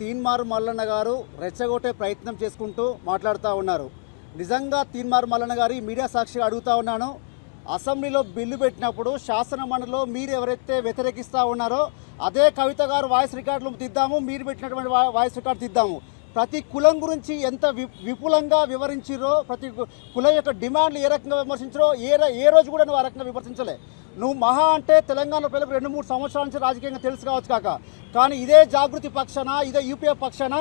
తీన్మార్ మల్లన్న గారు రెచ్చగొట్టే ప్రయత్నం చేసుకుంటూ మాట్లాడుతూ ఉన్నారు. నిజంగా తీన్మార్ మల్లన్న గారు మీడియా సాక్షిగా అడుగుతూ ఉన్నాను, అసెంబ్లీలో బిల్లు పెట్టినప్పుడు శాసన మండలిలో మీరు ఎవరైతే వ్యతిరేకిస్తూ ఉన్నారో అదే కవిత గారు వాయిస్ రికార్డులు తీద్దాము, మీరు పెట్టినటువంటి వాయిస్ రికార్డు తీద్దాము. ప్రతి కులం గురించి ఎంత విపులంగా వివరించారో, ప్రతి కులం యొక్క డిమాండ్లు ఏ రకంగా విమర్శించారో ఏ రోజు కూడా నువ్వు ఆ రకంగా విమర్శించలే. నువ్వు మహా అంటే తెలంగాణ ప్రజలకు 2-3 సంవత్సరాల నుంచి రాజకీయంగా తెలుసు కావచ్చు కాక, కానీ ఇదే జాగృతి పక్షాన, ఇదే యూపీఎఫ్ పక్షాన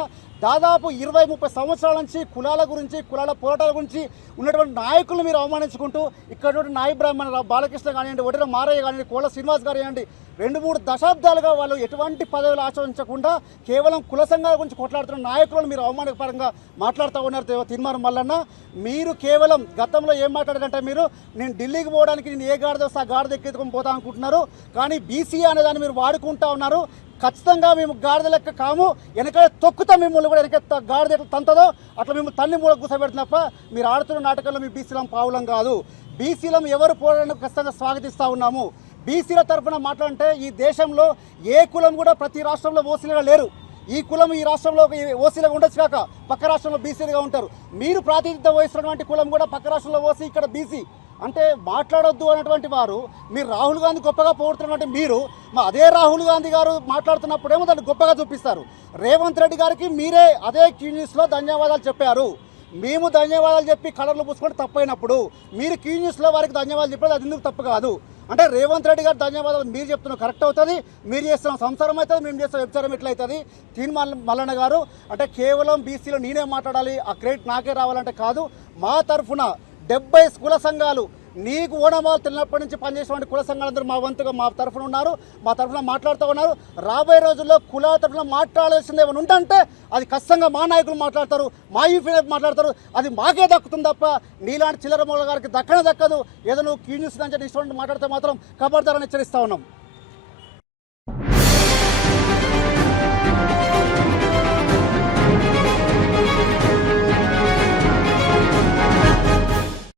దాదాపు 20-30 సంవత్సరాల నుంచి కులాల గురించి, కులాల పోరాటాల గురించి ఉన్నటువంటి నాయకులను మీరు అవమానించుకుంటూ ఇక్కడ నాయి బ్రాహ్మణ బాలకృష్ణ కానివ్వండి, ఒడిర మారయ్య కానివ్వండి, కోళ్ళ శ్రీనివాస్ గారు కానివ్వండి, 2-3 దశాబ్దాలుగా వాళ్ళు ఎటువంటి పదవులు ఆచరించకుండా కేవలం కుల సంఘాల గురించి కొట్లాడుతున్న నాయకులను మీరు అవమానపరంగా మాట్లాడుతూ ఉన్నారు. తీన్మార్ మల్లన్న, మీరు కేవలం గతంలో ఏం మాట్లాడారంటే, నేను ఢిల్లీకి పోవడానికి నేను ఏ గాడిద వస్తే ఆ గాడిద ఎక్కేసుకొని పోతా అనుకుంటున్నారు, కానీ బీసీ అనే దాన్ని మీరు వాడుకుంటా ఉన్నారు. ఖచ్చితంగా మేము గాడిద లెక్క కాము, వెనక తొక్కుతా, మిమ్మల్ని కూడా వెనక గాడిద ఎట్లా తంతదో అట్లా మేము తల్లి మూల కూర్చోబెడుతున్న తప్ప మీరు ఆడుతున్న నాటకాల్లో మీ బీసీలం పావులం కాదు. బీసీలం ఎవరు పోరాడానికి ఖచ్చితంగా స్వాగతిస్తూ ఉన్నాము. బీసీల తరఫున మాట్లాడంటే ఈ దేశంలో ఏ కులం కూడా ప్రతి రాష్ట్రంలో ఓసీలుగా లేరు. ఈ కులం ఈ రాష్ట్రంలో ఓసీలుగా ఉండొచ్చు కాక పక్క రాష్ట్రంలో బీసీలుగా ఉంటారు. మీరు ప్రాతినిధ్యం వహిస్తున్నటువంటి కులం కూడా పక్క రాష్ట్రంలో ఓసీ, ఇక్కడ బీసీ అంటే మాట్లాడొద్దు అన్నటువంటి వారు, మీరు రాహుల్ గాంధీ గొప్పగా పోగొడుతున్నటువంటి మీరు అదే రాహుల్ గాంధీ గారు మాట్లాడుతున్నప్పుడేమో దాన్ని గొప్పగా చూపిస్తారు. రేవంత్ రెడ్డి గారికి మీరే అదే క్యూ న్యూస్లో ధన్యవాదాలు చెప్పారు. మేము ధన్యవాదాలు చెప్పి కలర్లు పూసుకుంటే తప్పైనప్పుడు మీరు క్యూ న్యూస్లో వారికి ధన్యవాదాలు చెప్పేది అది ఎందుకు తప్పు కాదు? అంటే రేవంత్ రెడ్డి గారు ధన్యవాదాలు మీరు చెప్తున్నారు కరెక్ట్ అవుతుంది, మీరు చేస్తున్న సంసారం అవుతుంది, మేము చేస్తున్న వ్యభిచారం ఎట్లయితుంది? తీన్మార్ మల్లన్న గారు అంటే కేవలం బీసీలో నేనే మాట్లాడాలి, ఆ క్రెడిట్ నాకే రావాలంటే కాదు. మా తరఫున 70 కుల సంఘాలు, నీకు ఓనమాలు తెలియనప్పటి నుంచి పనిచేసేటువంటి కుల సంఘాలందరూ మా వంతుగా మా తరఫున ఉన్నారు, మా తరఫున మాట్లాడుతూ ఉన్నారు. రాబోయే రోజుల్లో కులాల తరఫున మాట్లాడాల్సింది ఏమైనా ఉందంటే అది ఖచ్చితంగా మా నాయకులు మాట్లాడతారు, మా యూపీ మాట్లాడతారు, అది మాకే దక్కుతుంది తప్ప నీలాంటి చిల్లర మూల గారికి దక్కనే దక్కదు. ఏదో నువ్వు క్యూ న్యూస్ నుంచి ఇష్టం మాట్లాడితే మాత్రం ఖబర్దారని హెచ్చరిస్తూ ఉన్నాం.